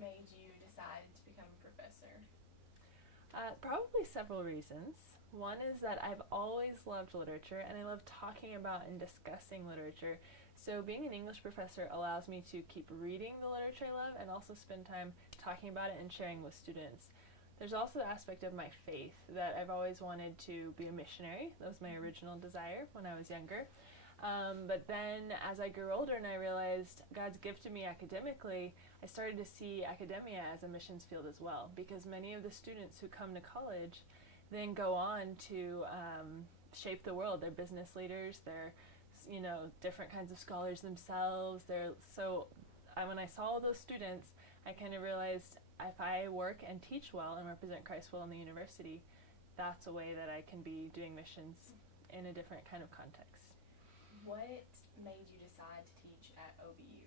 made you decide to become a professor? Probably several reasons. One is that I've always loved literature and I love talking about and discussing literature. So being an English professor allows me to keep reading the literature I love and also spend time talking about it and sharing with students. There's also the aspect of my faith that I've always wanted to be a missionary. That was my original desire when I was younger. But then as I grew older and I realized God's gift to me academically, I started to see academia as a missions field as well, because many of the students who come to college then go on to shape the world. They're business leaders, they're different kinds of scholars themselves. When I saw all those students, I kind of realized if I work and teach well and represent Christ well in the university, that's a way that I can be doing missions in a different kind of context. What made you decide to teach at OBU?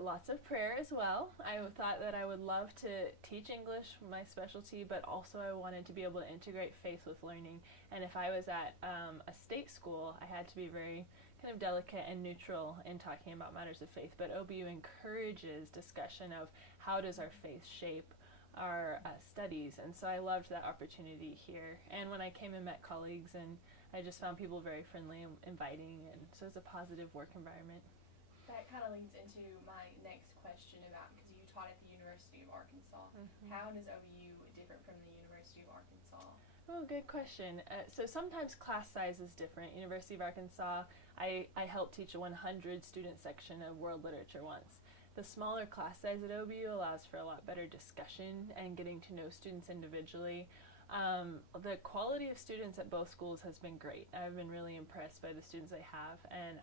Lots of prayer as well. I thought that I would love to teach English, my specialty, but also I wanted to be able to integrate faith with learning. And if I was at a state school, I had to be very kind of delicate and neutral in talking about matters of faith. But OBU encourages discussion of how does our faith shape our studies. And so I loved that opportunity here. And when I came and met colleagues, and I just found people very friendly and inviting, and so it's a positive work environment. That kind of leads into my next question about, because you taught at the University of Arkansas. How does OBU different from the University of Arkansas? Oh, good question. So sometimes class size is different. University of Arkansas, I helped teach a 100 student section of world literature once. The smaller class size at OBU allows for a lot better discussion and getting to know students individually. The quality of students at both schools has been great. I've been really impressed by the students I have, and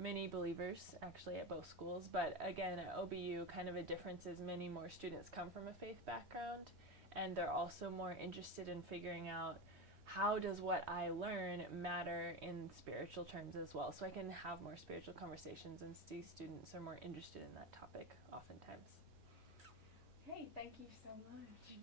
many believers actually at both schools. But again, at OBU, kind of a difference is many more students come from a faith background, and they're also more interested in figuring out how does what I learn matter in spiritual terms as well. So I can have more spiritual conversations, and these students are more interested in that topic oftentimes. Hey, thank you so much.